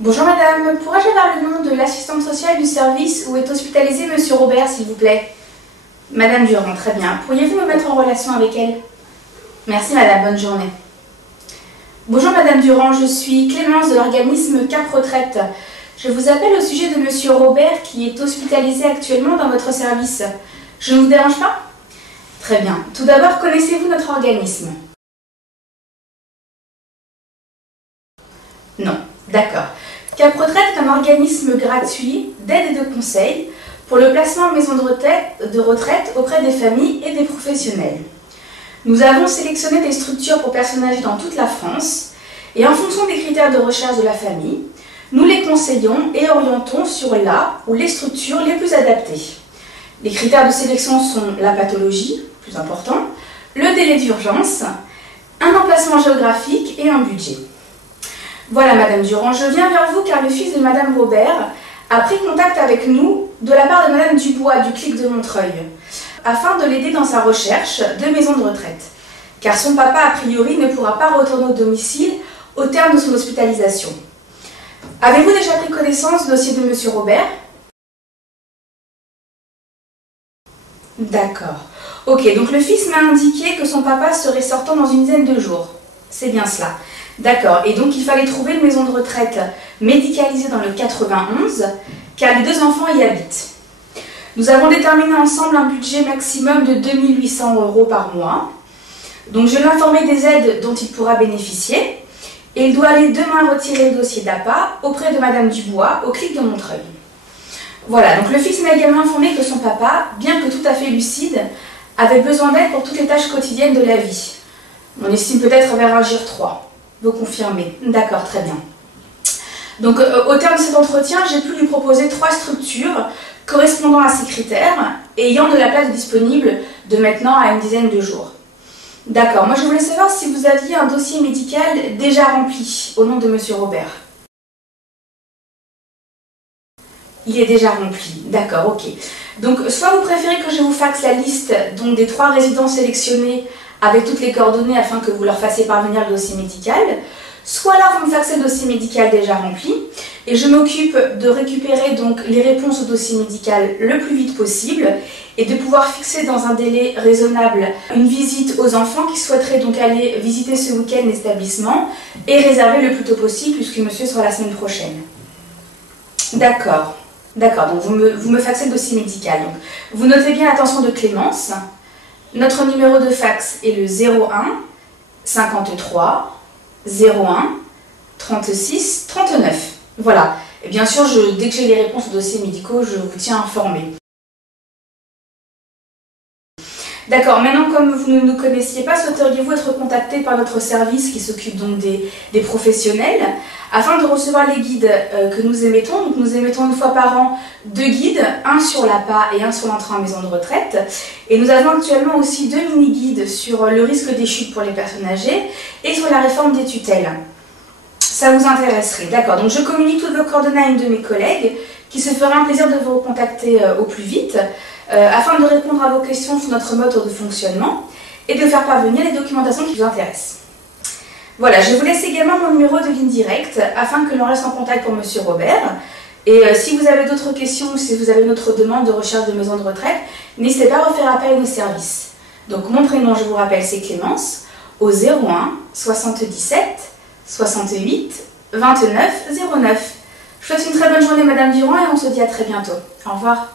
Bonjour madame, pourrais-je avoir le nom de l'assistante sociale du service où est hospitalisé monsieur Robert, s'il vous plaît? Madame Durand, très bien. Pourriez-vous me mettre en relation avec elle? Merci madame, bonne journée. Bonjour madame Durand, je suis Clémence de l'organisme Cap Retraite. Je vous appelle au sujet de monsieur Robert qui est hospitalisé actuellement dans votre service. Je ne vous dérange pas? Très bien. Tout d'abord, connaissez-vous notre organisme? Non, d'accord. Cap Retraite est un organisme gratuit d'aide et de conseil pour le placement en maison de retraite auprès des familles et des professionnels. Nous avons sélectionné des structures pour personnes âgées dans toute la France et en fonction des critères de recherche de la famille, nous les conseillons et orientons sur la ou les structures les plus adaptées. Les critères de sélection sont la pathologie, plus important, le délai d'urgence, un emplacement géographique et un budget. Voilà Madame Durand, je viens vers vous car le fils de Madame Robert a pris contact avec nous de la part de Madame Dubois du Clic de Montreuil afin de l'aider dans sa recherche de maison de retraite. Car son papa a priori ne pourra pas retourner au domicile au terme de son hospitalisation. Avez-vous déjà pris connaissance du dossier de Monsieur Robert? D'accord. Ok, donc le fils m'a indiqué que son papa serait sortant dans une dizaine de jours. C'est bien cela. D'accord, et donc il fallait trouver une maison de retraite médicalisée dans le 91, car les deux enfants y habitent. Nous avons déterminé ensemble un budget maximum de 2 800 € par mois. Donc je l'ai informé des aides dont il pourra bénéficier, et il doit aller demain retirer le dossier d'APA auprès de Madame Dubois au Clic de Montreuil. Voilà, donc le fils m'a également informé que son papa, bien que tout à fait lucide, avait besoin d'aide pour toutes les tâches quotidiennes de la vie. On estime peut-être vers un GIR 3. Vous confirmez? D'accord, très bien. Donc au terme de cet entretien, j'ai pu lui proposer 3 structures correspondant à ces critères et ayant de la place disponible de maintenant à une dizaine de jours. D'accord, moi je voulais savoir si vous aviez un dossier médical déjà rempli au nom de Monsieur Robert. Il est déjà rempli, d'accord, ok. Donc soit vous préférez que je vous faxe la liste donc, des 3 résidences sélectionnées avec toutes les coordonnées afin que vous leur fassiez parvenir le dossier médical, soit là vous me faxez le dossier médical déjà rempli et je m'occupe de récupérer donc les réponses au dossier médical le plus vite possible et de pouvoir fixer dans un délai raisonnable une visite aux enfants qui souhaiteraient donc aller visiter ce week-end l'établissement et réserver le plus tôt possible puisque monsieur sera la semaine prochaine. D'accord, d'accord, donc vous me faxez le dossier médical. Donc, vous notez bien l'attention de Clémence. Notre numéro de fax est le 01 53 01 36 39. Voilà. Et bien sûr, dès que j'ai les réponses aux dossiers médicaux, je vous tiens informé. D'accord, maintenant comme vous ne nous connaissiez pas, souhaiteriez-vous être contacté par notre service qui s'occupe donc des professionnels afin de recevoir les guides que nous émettons. Donc nous émettons une fois par an 2 guides, un sur l'APA et un sur l'entrée en maison de retraite. Et nous avons actuellement aussi 2 mini-guides sur le risque des chutes pour les personnes âgées et sur la réforme des tutelles. Ça vous intéresserait, d'accord. Donc je communique toutes vos coordonnées à une de mes collègues qui se fera un plaisir de vous recontacter au plus vite afin de répondre à vos questions sur notre mode de fonctionnement et de faire parvenir les documentations qui vous intéressent. Voilà, je vous laisse également mon numéro de ligne directe afin que l'on reste en contact pour Monsieur Robert. Et si vous avez d'autres questions ou si vous avez une autre demande de recherche de maison de retraite, n'hésitez pas à refaire appel à nos services. Donc mon prénom, je vous rappelle, c'est Clémence, au 01 77 68 29 09. Je vous souhaite une très bonne journée Madame Durand et on se dit à très bientôt. Au revoir.